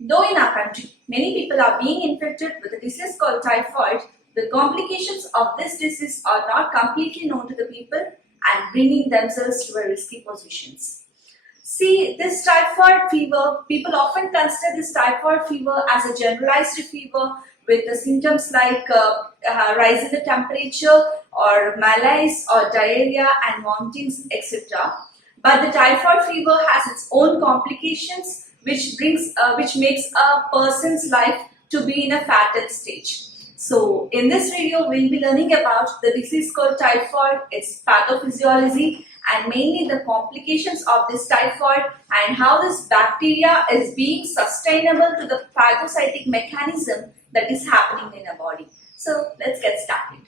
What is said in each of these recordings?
Though in our country, many people are being infected with a disease called typhoid, the complications of this disease are not completely known to the people and bringing themselves to a risky positions. See, this typhoid fever, people often consider this typhoid fever as a generalized fever with the symptoms like rise in the temperature or malaise or diarrhea and vomitings, etc. But the typhoid fever has its own complications which makes a person's life to be in a fatal stage. So in this video we'll be learning about the disease called typhoid, its pathophysiology and mainly the complications of this typhoid and how this bacteria is being sustainable to the phagocytic mechanism that is happening in our body. So let's get started.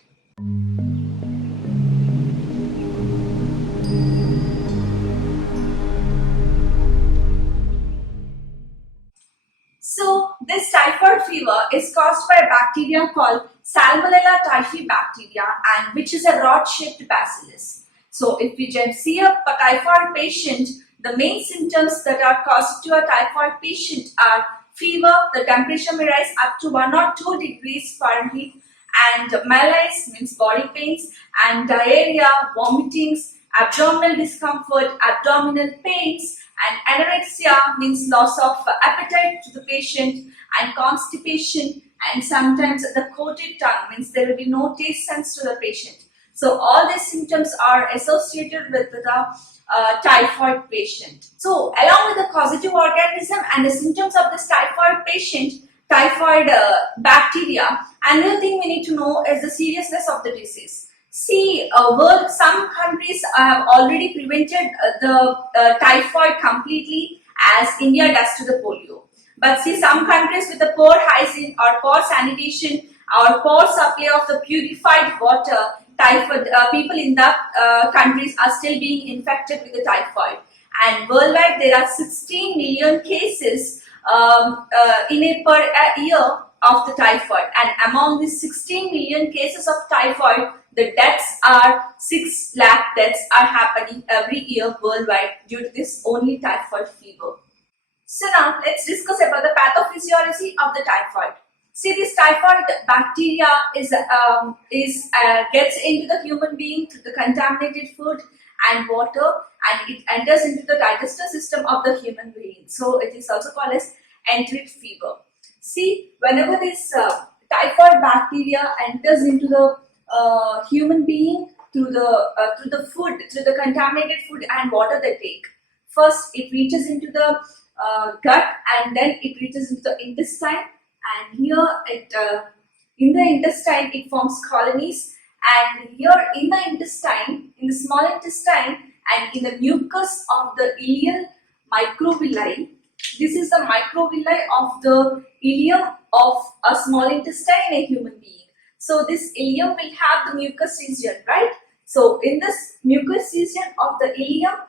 So this typhoid fever is caused by a bacteria called Salmonella typhi bacteria and which is a rod-shaped bacillus. So if we just see a typhoid patient, the main symptoms that are caused to a typhoid patient are fever, the temperature may rise up to 1 or 2 degrees Fahrenheit, and malaise means body pains, and diarrhea, vomitings, abdominal discomfort, abdominal pains, and anorexia means loss of appetite to the patient, and constipation, and sometimes the coated tongue means there will be no taste sense to the patient. So all these symptoms are associated with the typhoid patient. So along with the causative organism and the symptoms of this typhoid patient, typhoid bacteria, another thing we need to know is the seriousness of the disease. See, some countries have already prevented the typhoid completely as India does to the polio. But see, some countries with the poor hygiene or poor sanitation or poor supply of the purified water, typhoid, people in the countries are still being infected with the typhoid. And worldwide there are 16 million cases per year of the typhoid. And among these 16 million cases of typhoid, the deaths are 6 lakh deaths are happening every year worldwide due to this only typhoid fever. So now let's discuss about the pathophysiology of the typhoid. See, this typhoid bacteria gets into the human being through the contaminated food and water, and it enters into the digestive system of the human being. So it is also called as enteric fever. See, whenever this typhoid bacteria enters into the human being through the food, through the contaminated food and water they take, first it reaches into the gut and then it reaches into the intestine. And here in the intestine it forms colonies, and here in the intestine, in the small intestine and in the mucus of the ileal microvilli, this is the microvilli of the ileum of a small intestine in a human being. So this ileum will have the mucus region, right? So in this mucus region of the ileum,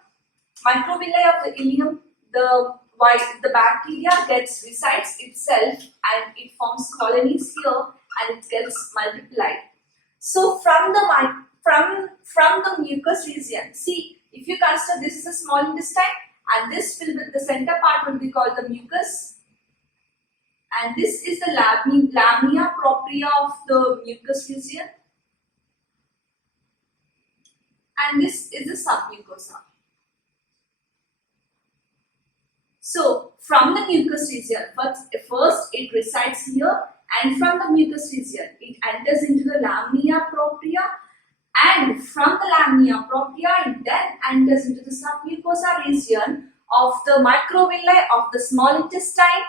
microvilli of the ileum, the bacteria resides itself and it forms colonies here and it gets multiplied. So from the mucus region, see, if you consider this is a small intestine and this will be the center part will be called the mucus, and this is the lamina propria of the mucus region, and this is the submucosa. So from the mucus region, first it resides here, and from the mucus region it enters into the lamina propria, and from the lamina propria it then enters into the submucosa region of the microvilli of the small intestine,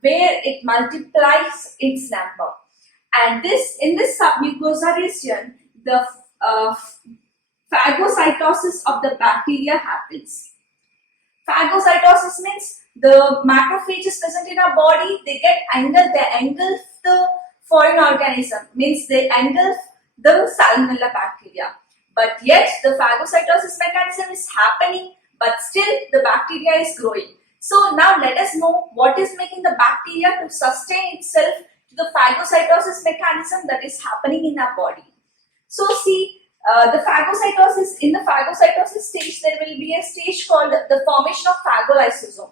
where it multiplies its number. And in this submucosa region, the phagocytosis of the bacteria happens. Phagocytosis means the macrophages present in our body, they engulf the foreign organism, means they engulf the Salmonella bacteria. But yet the phagocytosis mechanism is happening, but still the bacteria is growing. So now let us know what is making the bacteria to sustain itself to the phagocytosis mechanism that is happening in our body. So see, in the phagocytosis stage, there will be a stage called the formation of phagolysosome.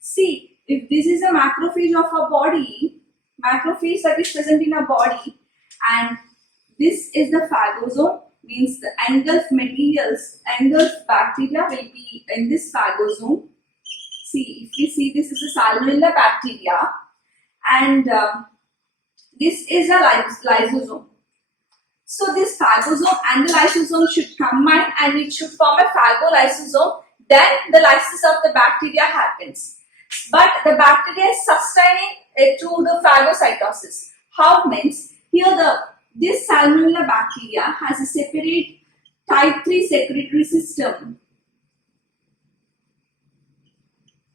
See, if this is a macrophage of a body, macrophage that is present in a body, and this is the phagosome, means the engulfed materials, engulfed bacteria will be in this phagosome. See, if we see, this is a Salmonella bacteria, and this is a lysosome. So this phagosome and the lysosome should combine and it should form a phagolysosome. Then the lysis of the bacteria happens. But the bacteria is sustaining it through the phagocytosis. How means here this Salmonella bacteria has a separate type 3 secretory system.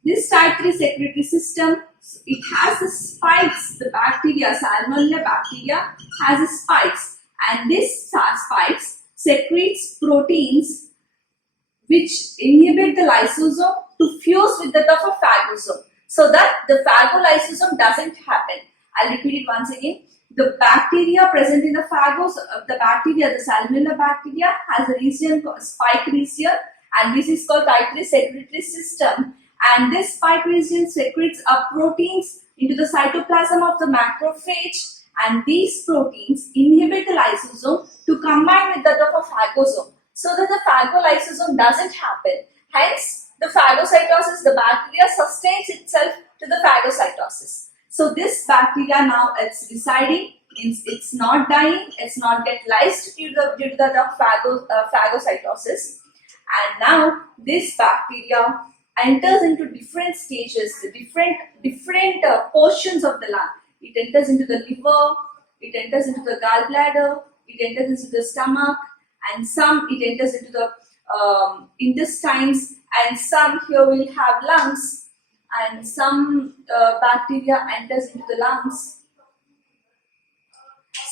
This type 3 secretory system, it has the spikes. The bacteria, Salmonella bacteria, has the spikes, and this spikes secretes proteins which inhibit the lysosome to fuse with that of a phagosome, so that the phagolysosome doesn't happen. I'll repeat it once again. The bacteria present in the the Salmonella bacteria has a region called spike region, and this is called type 3 secretory system. And this spike region secretes proteins into the cytoplasm of the macrophage, and these proteins inhibit the lysosome to combine with that of a phagosome, so that the phagolysosome doesn't happen. Hence, the phagocytosis, the bacteria sustains itself to the phagocytosis. So this bacteria now it's residing, means it's not dying, it's not get lysed due to the phagocytosis. And now this bacteria enters into different stages, different portions of the lung. It enters into the liver, it enters into the gallbladder, it enters into the stomach, and some it enters into the intestines, and some here will have lungs, and some bacteria enters into the lungs.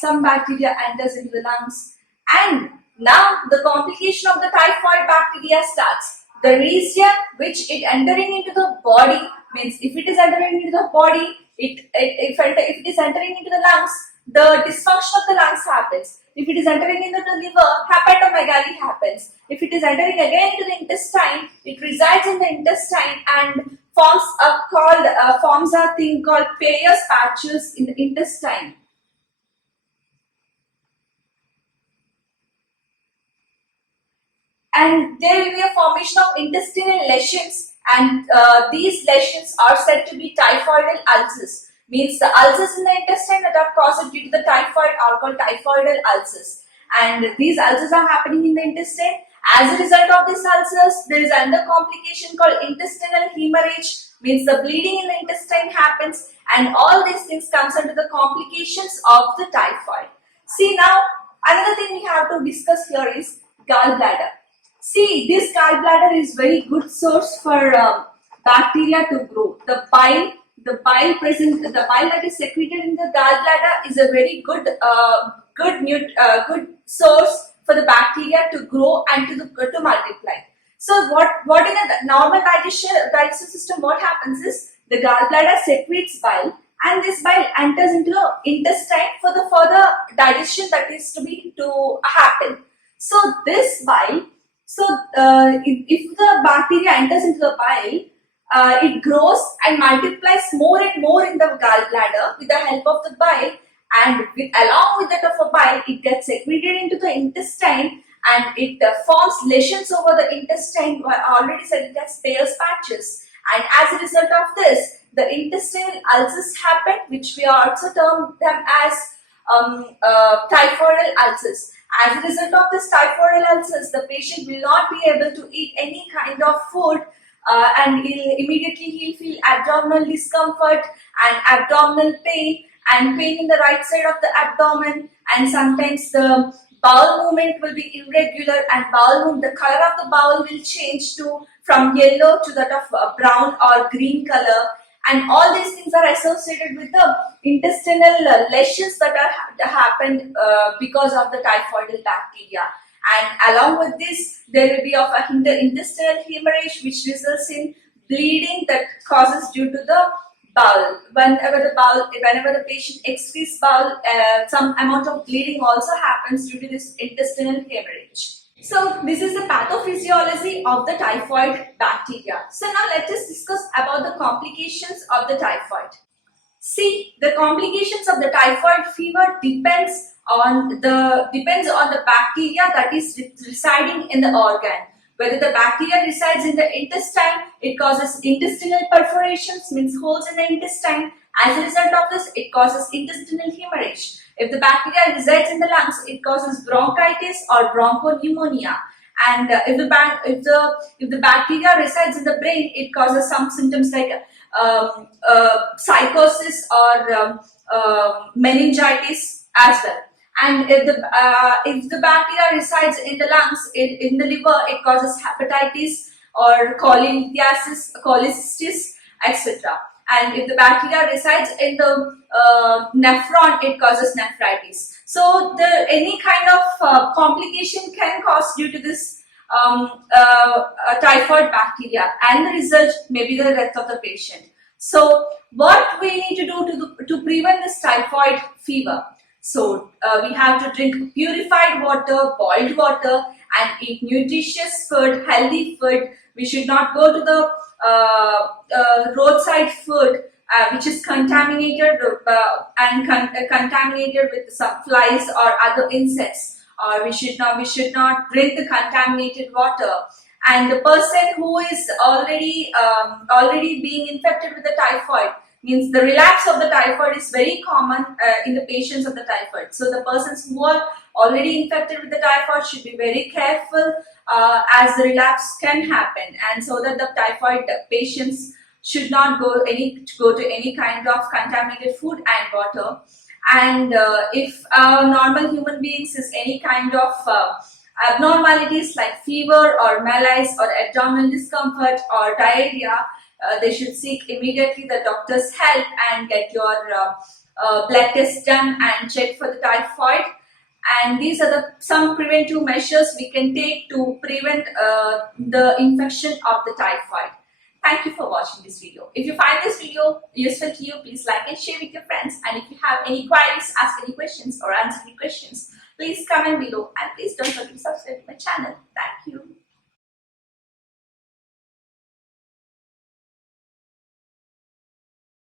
Some bacteria enters into the lungs, and now the complication of the typhoid bacteria starts. The region which it entering into the body, means if it is entering into the body, if it is entering into the lungs, the dysfunction of the lungs happens. If it is entering into the liver, hepatomegaly happens. If it is entering again into the intestine, it resides in the intestine and forms a thing called Peyer's patches in the intestine. And there will be a formation of intestinal lesions, and these lesions are said to be typhoidal ulcers. Means the ulcers in the intestine that are caused due to the typhoid are called typhoidal ulcers. And these ulcers are happening in the intestine. As a result of these ulcers, there is another complication called intestinal hemorrhage. Means the bleeding in the intestine happens, and all these things comes under the complications of the typhoid. See, now another thing we have to discuss here is gallbladder. See, this gallbladder is very good source for bacteria to grow. The bile that is secreted in the gallbladder is a very good source for the bacteria to grow and to multiply. So what in a normal digestive system, what happens is the gallbladder secretes bile, and this bile enters into the intestine for the further digestion that is to happen. So this bile, if the bacteria enters into the bile, it grows and multiplies more and more in the gallbladder with the help of the bile, and along with that of a bile, it gets secreted into the intestine, and it forms lesions over the intestine. I already said it has Peyer's patches, and as a result of this, the intestinal ulcers happen, which we also term them as typhoidal ulcers. As a result of this typhoidal ulcers, the patient will not be able to eat any kind of food, and he'll feel abdominal discomfort and abdominal pain and pain in the right side of the abdomen, and sometimes the bowel movement will be irregular, and the color of the bowel will change from yellow to that of brown or green color. And all these things are associated with the intestinal lesions that are happened because of the typhoidal bacteria. And along with this, there will be of a intestinal hemorrhage, which results in bleeding that causes due to the bowel. Whenever the patient excretes bowel, some amount of bleeding also happens due to this intestinal hemorrhage. So this is the pathophysiology of the typhoid bacteria. So now let us discuss about the complications of the typhoid. See, the complications of the typhoid fever depends on the bacteria that is residing in the organ. Whether the bacteria resides in the intestine, it causes intestinal perforations, means holes in the intestine. As a result of this, it causes intestinal hemorrhage. If the bacteria resides in the lungs, it causes bronchitis or bronchopneumonia. And if the bacteria resides in the brain, it causes some symptoms like psychosis or meningitis as well. And if the bacteria resides in the lungs, in the liver, it causes hepatitis or cholestasis, etc. And if the bacteria resides in the nephron, it causes nephritis. So any kind of complication can cause due to this typhoid bacteria, and the result may be the death of the patient. So what we need to do to prevent this typhoid fever? So we have to drink purified water, boiled water, and eat nutritious food, healthy food. We should not go to the roadside food which is contaminated contaminated with some flies or other insects. Or we should not drink the contaminated water. And the person who is already being infected with the typhoid, means the relapse of the typhoid is very common in the patients of the typhoid. So the persons who are already infected with the typhoid should be very careful as the relapse can happen, and so that the typhoid patients should not go to any kind of contaminated food and water. And if normal human beings is any kind of abnormalities like fever or malaise or abdominal discomfort or diarrhea, they should seek immediately the doctor's help and get your blood test done and check for the typhoid. And these are some preventive measures we can take to prevent the infection of the typhoid. Thank you for watching this video. If you find this video useful to you, please like and share with your friends. And if you have any queries, ask any questions or answer any questions, please comment below. And please don't forget to subscribe to my channel.